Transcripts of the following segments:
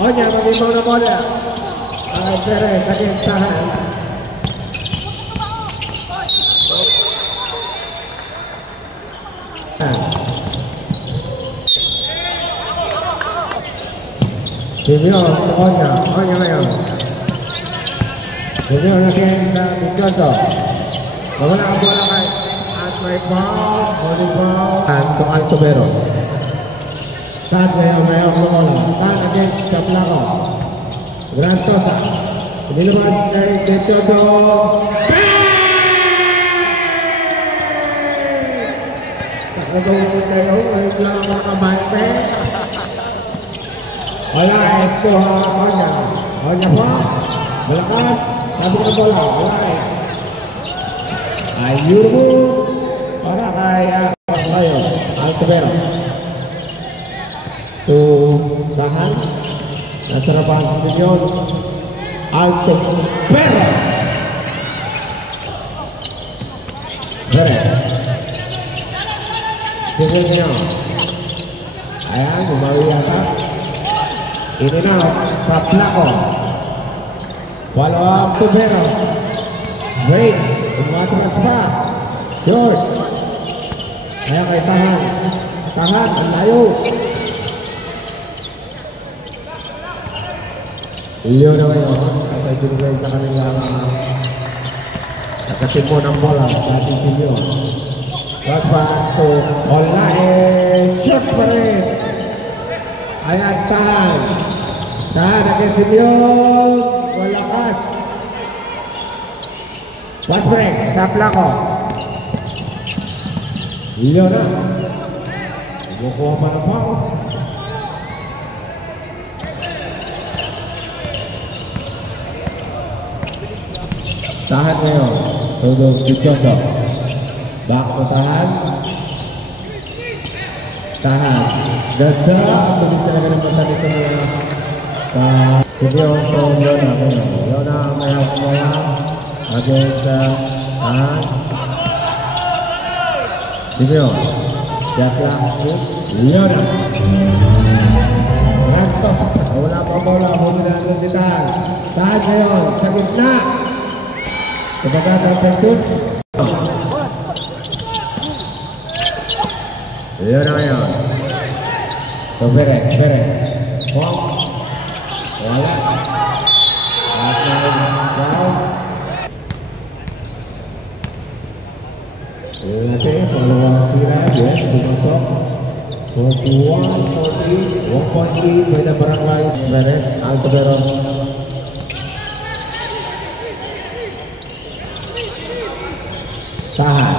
Onya mengimbau na bola. Perez against Tahan. Simeon ke Onya ngayon. Simeon against Pinjoso. Wala ang bola kay at may foul, untuk Altuberos. Tad ngayon bola. Tad against Sablako. Grantosa. Nilumas kay Pinjoso. Nagawin tayo, ngayon lang ako nakabahe. Wala, esto Onya. Onya po. Malakas. Sabi ko na bola. Wala. Ayubu. Para kaya ngayon. Altuberos. Tahan. Nasarapan si Simeon. Altuberos. Perez. Simeon. Ayan, bumawi yata. Ini na Sablako. Follow up to Veros. Wait, tumatras pa. Short. Ayan kay Tahan. Tahan, ang layo. Iyo na ngayon. At binigay sa kanilang nakasimpo ng bola. Dati Simeon. Back to bola. Short pa rin. Ayan, Tahan. Tahan against Simeon. Walakas. Pass break. Sablako. Iyo na. Bukuha pa ng pako. Tahan ngayon. Tudog Pinjoso. Back to Tahan. Tahan. Ganda. Ang bilis talaga ng mata dito na Simeon from Yona. Yona may hakumaya against Tahan. Simeon. Shot lang. Yona. Rantos. Wala pa bola. Bumila na si Tahan. Tahan ngayon. Sa gitna. Kepada Ventus. Yona ngayon. Perez. Wala. Nanti peluang kira yes dimasuk. 1.3 beda barangkali Perez Altuberos. Tahan.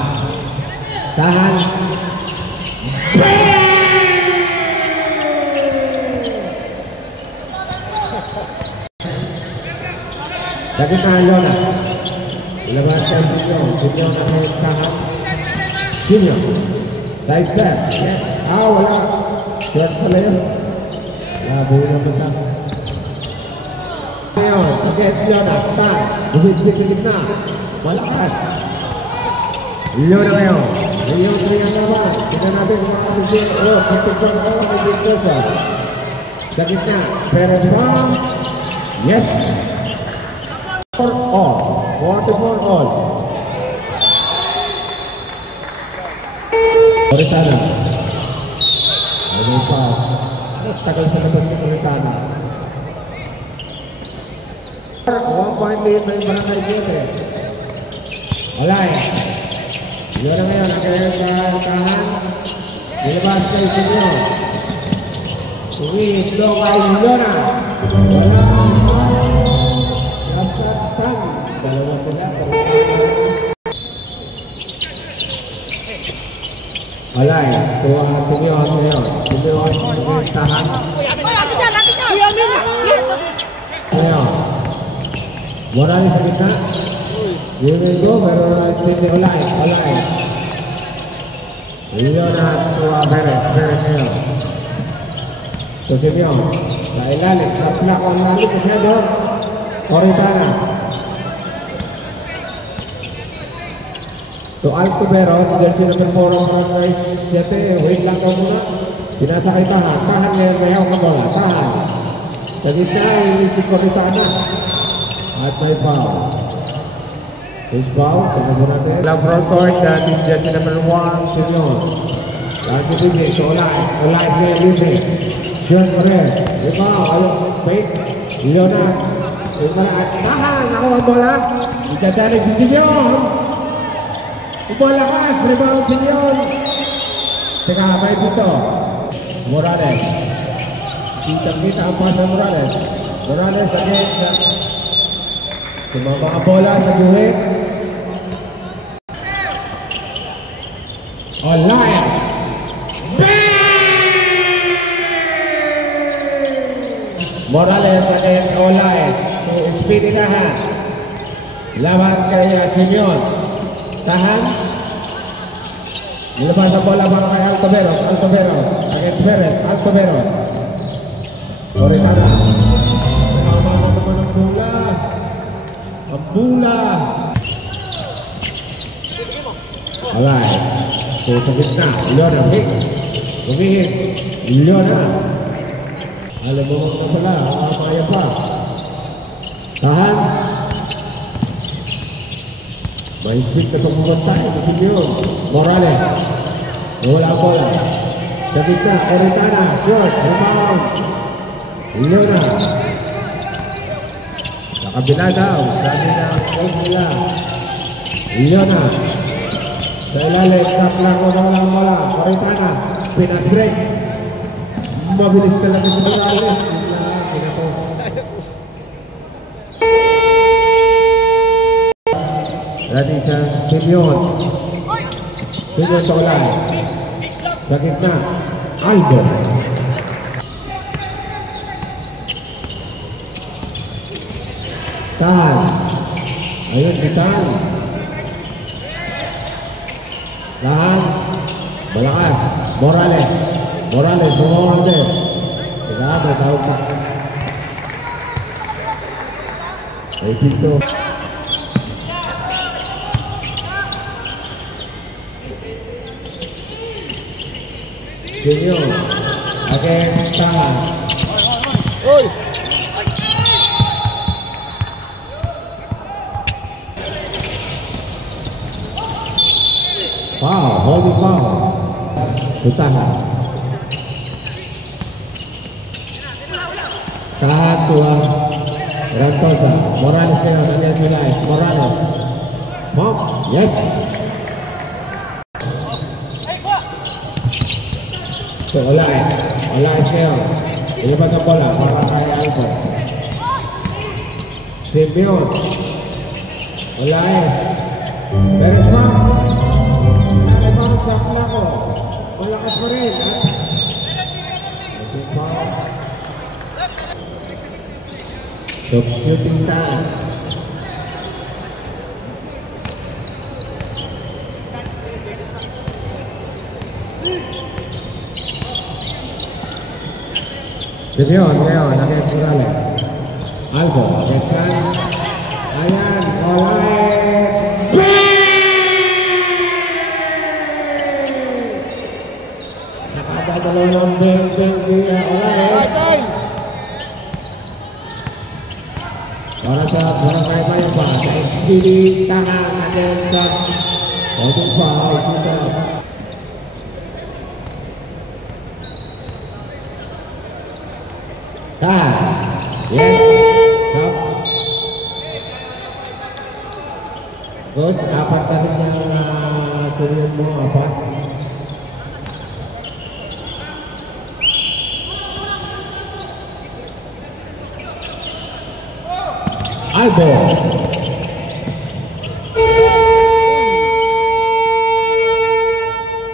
Sakit tahan Yona. Dilabas kay Simeon. Simeon against Tahan. Simeon. Side step. Yes. Wala. Short pala yun. Labo yung matang. Ngayon, against Yona. Tahan. Bumit-bit sa gitna. Malakas. Yona ngayon. Yung 3 ang laban. Tignan natin kung makakasin. Pagtigpan ko ang Pinjoso. Sa gitna. Perez pa. Yes. For all. 44 all. Oritana. Ano pa? Tagal sa labas ni Oritana. 1 point lead may barangay 7. Wala eh. Yun na ngayon. Nagkaroon sa Tahan. Nilabas kay Simeon. Uwi. Slow kay Yona. Wala. Stand. Dalawa sila. Wala eh. Tuwa Simeon ngayon. Simeon against Tahan. Ngayon. Morales sa gitna. You will go. Pero stay wala eh. Yun na tuwa Perez ngayon. So Simeon. Sa ilalim. Sa plak ang lalim siya doon. Oritana. To Altuberos, jersey number 4 ng barangay 7. Wait lang daw muna. Pinasa kay Tahan. Tahan ngayon may hawak na bola. Tahan. Sa gitna ay si Coritana. At may foul. Who's foul? Tignan mo natin. Lang front court, dating jersey number 1, Senior. Lahat si Bibi, so Olais ngayon Bibi. Sure pa rin. Iba, wait. Leonard. At tahan, ako ang bola. Ichachari si Senior. Ibalakas, rebound Senior. Teka, may dito. Morales. Kita-kita ang pasa Morales. Morales again sa tumama ang bola sa guhit. Olais. Morales against Olais. Speedy tahan. Laban kay Simeon. Tahan. Nilabas ang bola para kay Altoveros. Altoveros against Perez. Altoveros. Coritana. Tumama naman ang bola. Ang bola. Alright. So sa gitna. Leona. Humihit. Leona. Alam mo na pala. Mamaya pa. Tahan. Mahigpit na itong tayo kasi yun. Morales. Wala bola. Sa gitna. Coritana. Short. Rebound. Leona. Sa kabila daw. Sabi na Osmila. Leona. Sa ilalim. Kaplako na walang bola. Coritana. Pinas break. Mabilis talaga si Morales. Yun lang. Pinatos. Dati sa Simeon. Simeon Tolay. Sa gitna. Albo. Tahan. Ayun si Tahan. Tahan. Malakas. Morales. Morales. Morales. Teka, may tawag pa. Ay pinto. Simeon. Against Tahan. Oy! Foul, holding foul. Tahan. Tahan tua. Rantosa. Morales kayo. Nandiyan sila. Morales. Mom. Yes. So, Olais. Olais kayo. Ilabas ang bola. Para kaya Alpo. Simeon. Olais. Beres Mom. Rebound sa Plako. Malakas pa rin. Shooting time. Simeon, ngayon, against Morales. Albo, against Tan. Ayan, Olais. Nakadadalaw ng beng-beng siya, Olais. Para kay Mayamba, sa Speedy, Tahan, against sa holding foul, kita. Tahan. Yes. Stop. Terus, apa tadi yang serius mo, apa? Albo.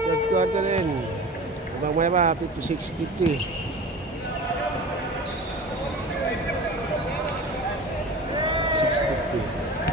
Third quarter rin. Abang Mayamba, 56-50. 650.